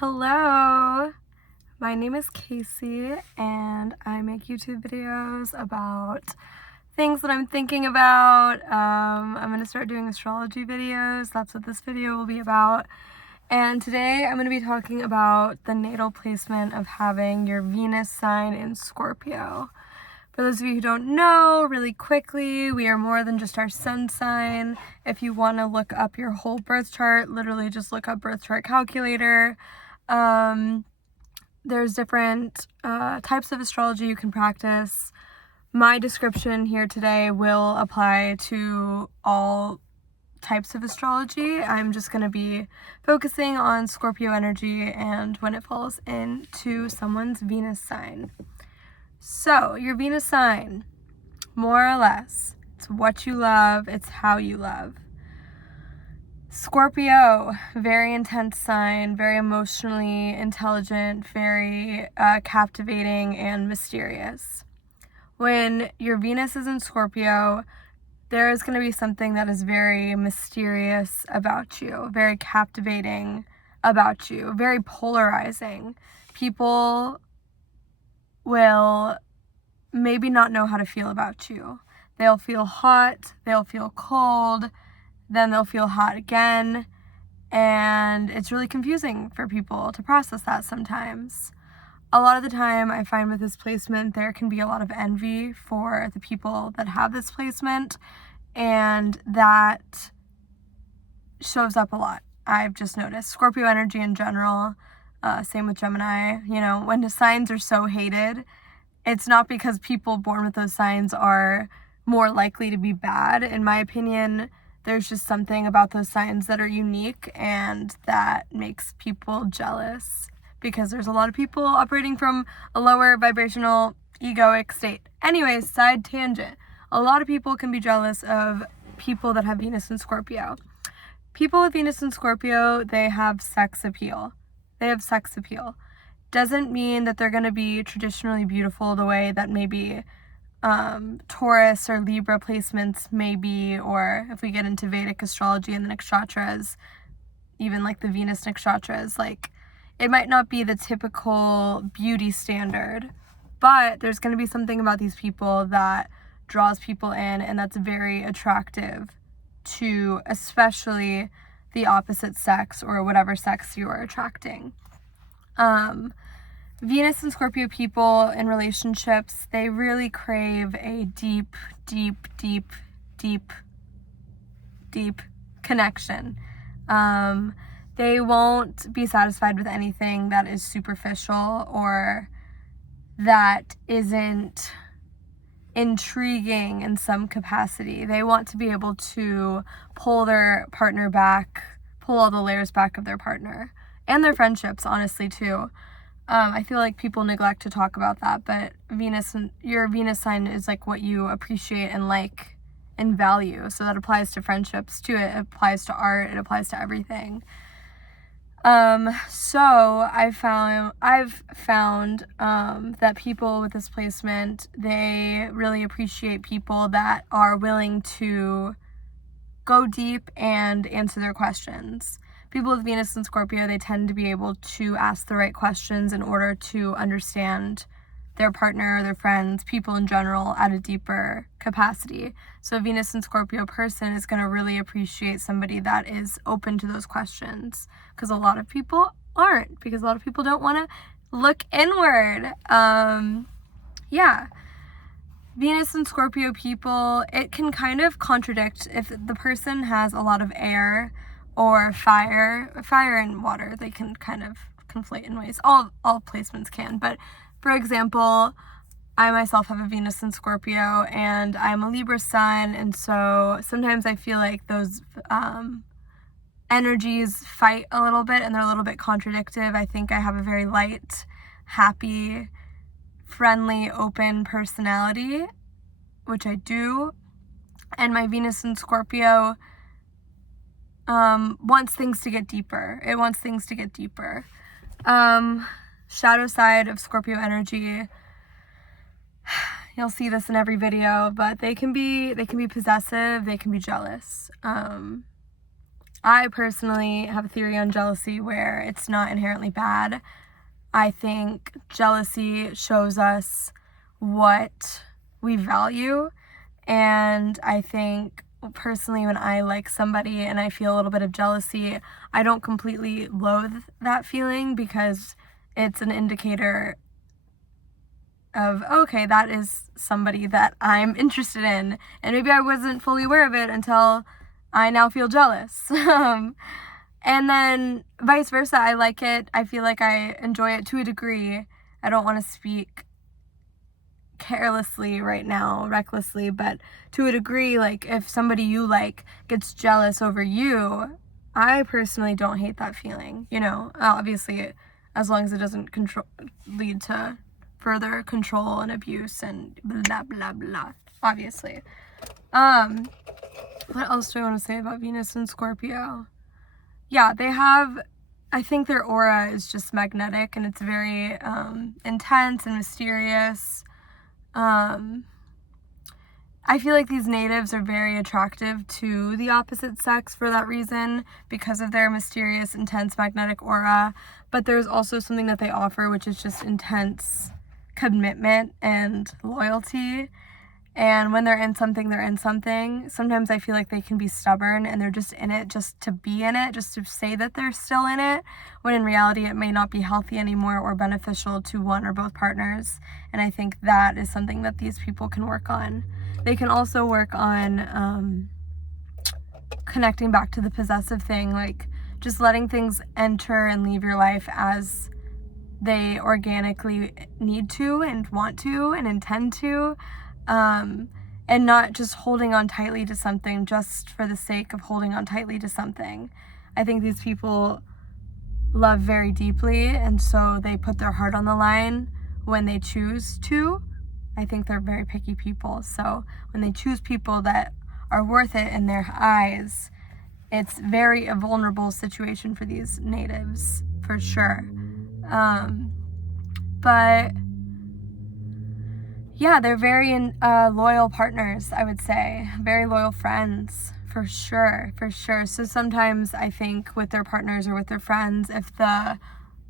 Hello, my name is Casey and I make YouTube videos about things that I'm thinking about. I'm going to start doing astrology videos. That's what this video will be about. And today I'm going to be talking about the natal placement of having your Venus sign in Scorpio. For those of you who don't know, really quickly, we are more than just our sun sign. If you want to look up your whole birth chart, literally just look up birth chart calculator. There's different types of astrology you can practice. My description here today will apply to all types of astrology. I'm just going to be focusing on Scorpio energy and when it falls into someone's Venus sign. So, your Venus sign, more or less, it's what you love, it's how you love. Scorpio, very intense sign, very emotionally intelligent, very captivating and mysterious. When your Venus is in Scorpio, there is going to be something that is very mysterious about you, very captivating about you, very polarizing. People will maybe not know how to feel about you. They'll feel hot, they'll feel cold, then they'll feel hot again, and it's really confusing for people to process that sometimes. A lot of the time, I find with this placement, there can be a lot of envy for the people that have this placement, and that shows up a lot. I've just noticed. Scorpio energy in general, same with Gemini, when the signs are so hated, it's not because people born with those signs are more likely to be bad. In my opinion, there's just something about those signs that are unique and that makes people jealous because there's a lot of people operating from a lower vibrational egoic state. Anyways, side tangent. A lot of people can be jealous of people that have Venus in Scorpio. People with Venus in Scorpio, they have sex appeal. Doesn't mean that they're going to be traditionally beautiful the way that maybe Taurus or Libra placements may be, or if we get into Vedic astrology and the nakshatras, even like the Venus nakshatras, like it might not be the typical beauty standard, but there's going to be something about these people that draws people in and that's very attractive to especially the opposite sex or whatever sex you are attracting. Venus and Scorpio people in relationships, they really crave a deep connection. They won't be satisfied with anything that is superficial or that isn't intriguing in some capacity. They want to be able to pull their partner back, pull all the layers back of their partner and their friendships, honestly, too. I feel like people neglect to talk about that, but your Venus sign is like what you appreciate and like and value. So that applies to friendships too. It applies to art. It applies to everything. So I've found that people with this placement, they really appreciate people that are willing to go deep and answer their questions. People with Venus and Scorpio, they tend to be able to ask the right questions in order to understand their partner, their friends, people in general at a deeper capacity. So a Venus and Scorpio person is going to really appreciate somebody that is open to those questions because a lot of people aren't, because a lot of people don't want to look inward. Venus and Scorpio people, it can kind of contradict if the person has a lot of air or fire and water. They can kind of conflate in ways. All placements can, but for example, I myself have a Venus in Scorpio and I'm a Libra sun, and so sometimes I feel like those energies fight a little bit and they're a little bit contradictive. I think I have a very light, happy, friendly, open personality, which I do, and my Venus in Scorpio wants things to get deeper. It wants things to get deeper. Shadow side of Scorpio energy, you'll see this in every video, but they can be possessive, they can be jealous. I personally have a theory on jealousy where it's not inherently bad. I think jealousy shows us what we value, and I think personally when I like somebody and I feel a little bit of jealousy, I don't completely loathe that feeling because it's an indicator of, okay, that is somebody that I'm interested in, and maybe I wasn't fully aware of it until I now feel jealous. And then vice versa, I like it. I feel like I enjoy it to a degree. I don't want to speak carelessly right now, recklessly, but to a degree, like if somebody you like gets jealous over you, I personally don't hate that feeling, you know, obviously as long as it doesn't lead to further control and abuse and blah blah blah, obviously. What else do I want to say about Venus and Scorpio? Yeah, I think their aura is just magnetic, and it's very intense and mysterious. I feel like these natives are very attractive to the opposite sex for that reason, because of their mysterious, intense magnetic aura. But there's also something that they offer, which is just intense commitment and loyalty. And when they're in something, they're in something. Sometimes I feel like they can be stubborn and they're just in it just to be in it, just to say that they're still in it, when in reality it may not be healthy anymore or beneficial to one or both partners. And I think that is something that these people can work on. They can also work on connecting back to the possessive thing, like just letting things enter and leave your life as they organically need to and want to and intend to. And not just holding on tightly to something just for the sake of holding on tightly to something. I think these people love very deeply, and so they put their heart on the line when they choose to. I think they're very picky people, so when they choose people that are worth it in their eyes, it's very a vulnerable situation for these natives, for sure. But yeah, they're very loyal partners, I would say. Very loyal friends, for sure. So sometimes I think with their partners or with their friends, if the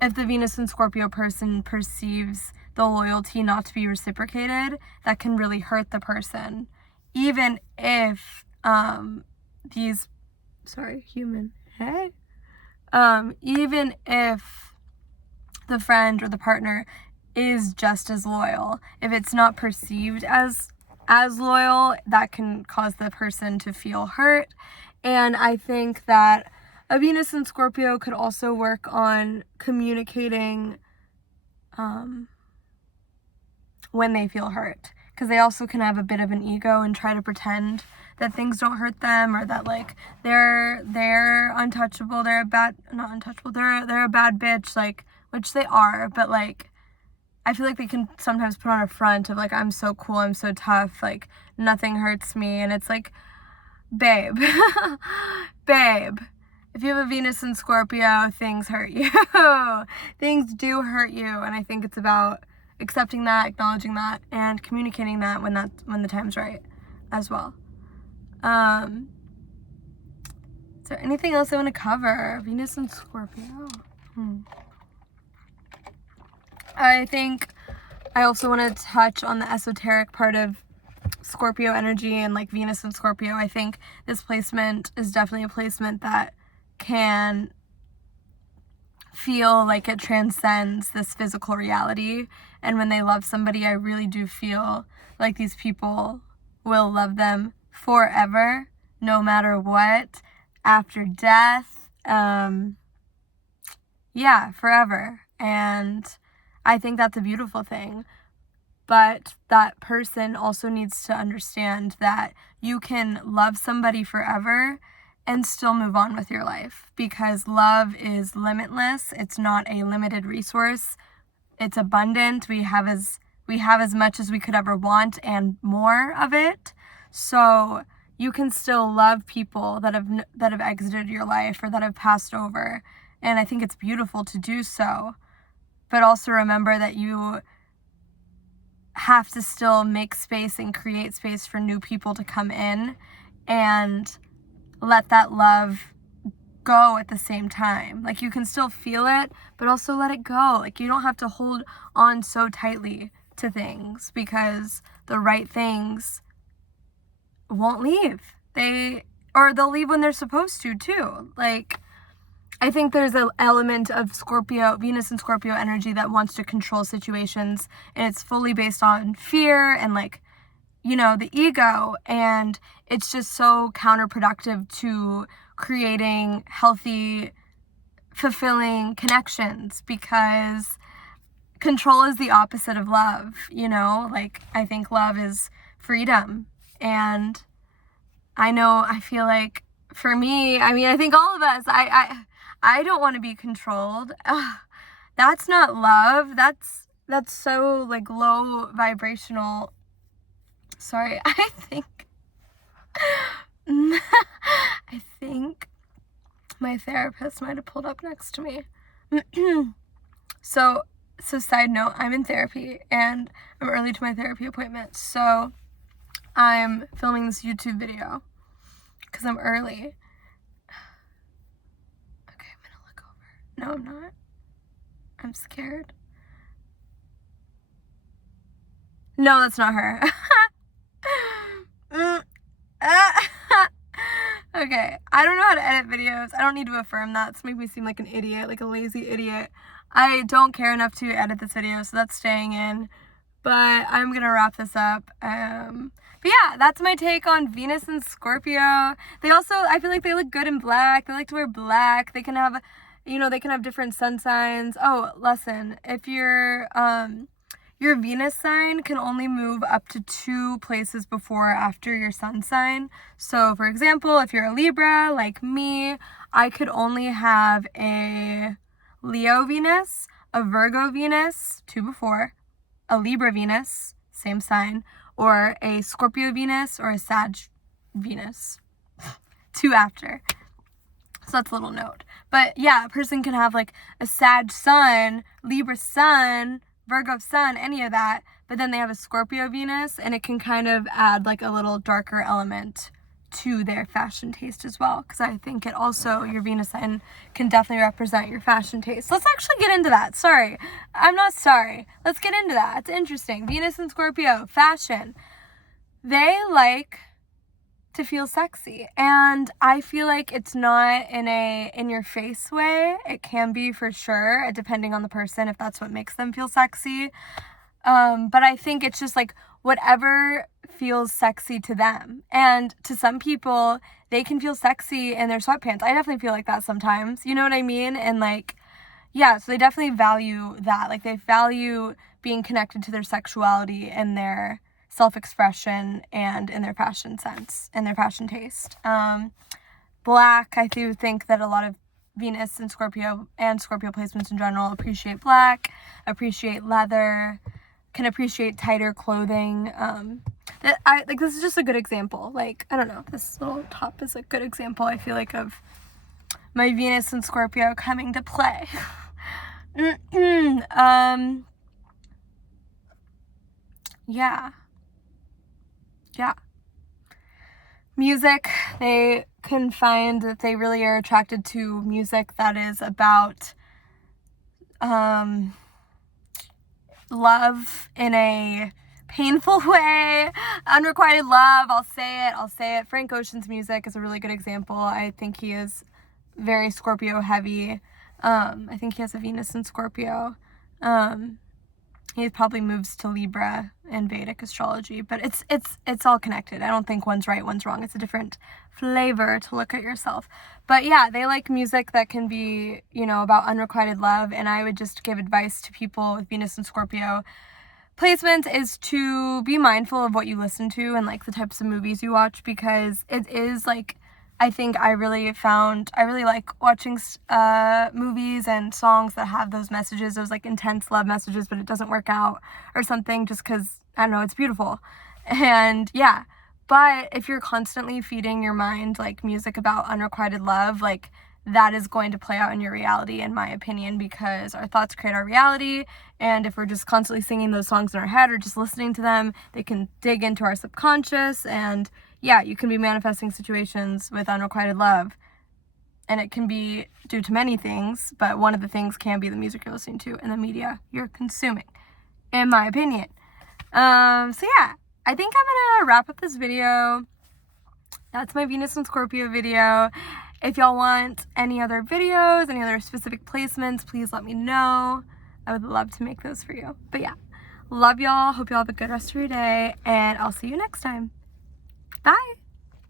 Venus and Scorpio person perceives the loyalty not to be reciprocated, that can really hurt the person. Even if even if the friend or the partner is just as loyal, if it's not perceived as loyal, that can cause the person to feel hurt. And I think that a Venus in Scorpio could also work on communicating when they feel hurt, because they also can have a bit of an ego and try to pretend that things don't hurt them, or that like they're untouchable, they're a bad bitch, like, which they are, but like I feel like they can sometimes put on a front of like, I'm so cool, I'm so tough, like nothing hurts me. And it's like, babe, babe, if you have a Venus in Scorpio, things hurt you. Things do hurt you. And I think it's about accepting that, acknowledging that, and communicating that when the time's right as well. Is there anything else I want to cover? Venus and Scorpio. I think I also want to touch on the esoteric part of Scorpio energy and like Venus and Scorpio. I think this placement is definitely a placement that can feel like it transcends this physical reality. And when they love somebody, I really do feel like these people will love them forever, no matter what, after death. Forever. And I think that's a beautiful thing. But that person also needs to understand that you can love somebody forever and still move on with your life, because love is limitless. It's not a limited resource. It's abundant. We have as much as we could ever want and more of it. So you can still love people that have exited your life or that have passed over. And I think it's beautiful to do so. But also remember that you have to still make space and create space for new people to come in, and let that love go at the same time. Like, you can still feel it, but also let it go. Like, you don't have to hold on so tightly to things, because the right things won't leave. They'll leave when they're supposed to too. Like, I think there's an element of Scorpio, Venus and Scorpio energy that wants to control situations, and it's fully based on fear and, like, you know, the ego, and it's just so counterproductive to creating healthy, fulfilling connections, because control is the opposite of love, you know? Like, I think love is freedom, and I feel like, for me, I mean, I think all of us, I don't want to be controlled. Ugh, that's not love. That's so, like, low vibrational. Sorry, I think my therapist might have pulled up next to me. So side note, I'm in therapy and I'm early to my therapy appointment. So I'm filming this YouTube video because I'm early. Okay, I'm gonna look over. No, I'm not. I'm scared. No, that's not her. Okay, I don't know how to edit videos. I don't need to affirm that. It's making me seem like an idiot, like a lazy idiot. I don't care enough to edit this video, so that's staying in. But I'm gonna wrap this up. But yeah, that's my take on Venus and Scorpio. They also, I feel like they look good in black. They like to wear black. They can have, you know, they can have different sun signs. Oh, lesson. If your Venus sign can only move up to 2 places before or after your sun sign. So, for example, if you're a Libra, like me, I could only have a Leo Venus, a Virgo Venus, 2 before, a Libra Venus, same sign, or a Scorpio Venus or a Sag Venus, 2 after. So that's a little note. But yeah, a person can have like a Sag Sun, Libra Sun, Virgo Sun, any of that, but then they have a Scorpio Venus, and it can kind of add like a little darker element to their fashion taste as well, because I think it also, your Venus sign can definitely represent your fashion taste. Let's actually get into that. Sorry, I'm not sorry. Let's get into that. It's interesting. Venus and Scorpio, fashion. They like to feel sexy, and I feel like it's not in a in-your-face way. It can be, for sure, depending on the person, if that's what makes them feel sexy. But I think it's just like whatever feels sexy to them. And to some people, they can feel sexy in their sweatpants. I definitely feel like that sometimes. You know what I mean? And like, yeah, so they definitely value that. Like, they value being connected to their sexuality and their self-expression and in their fashion sense and their fashion taste. Black, I do think that a lot of Venus and Scorpio placements in general appreciate black, appreciate leather, can appreciate tighter clothing. This is just a good example. Like, I don't know, this little top is a good example, I feel like, of my Venus and Scorpio coming to play. Yeah. Music, they can find that they really are attracted to music that is about love in a painful way, unrequited love. I'll say it. Frank Ocean's music is a really good example. I think he is very Scorpio heavy. I think he has a Venus in Scorpio. He probably moves to Libra in Vedic astrology, but it's all connected. I don't think one's right, one's wrong. It's a different flavor to look at yourself. But yeah, they like music that can be, you know, about unrequited love, and I would just give advice to people with Venus and Scorpio placements is to be mindful of what you listen to and like the types of movies you watch, because it is like, I think I really like watching movies and songs that have those messages, those like intense love messages, but it doesn't work out or something just because, I don't know, it's beautiful. And yeah, but if you're constantly feeding your mind like music about unrequited love, like that is going to play out in your reality, in my opinion, because our thoughts create our reality. And if we're just constantly singing those songs in our head or just listening to them, they can dig into our subconscious, and yeah, you can be manifesting situations with unrequited love And it can be due to many things, but one of the things can be the music you're listening to and the media you're consuming, in my opinion. So yeah, I think I'm gonna wrap up this video. That's my Venus and Scorpio video. If y'all want any other videos, any other specific placements, please let me know. I would love to make those for you. But yeah, love y'all. Hope y'all have a good rest of your day, and I'll see you next time. Bye.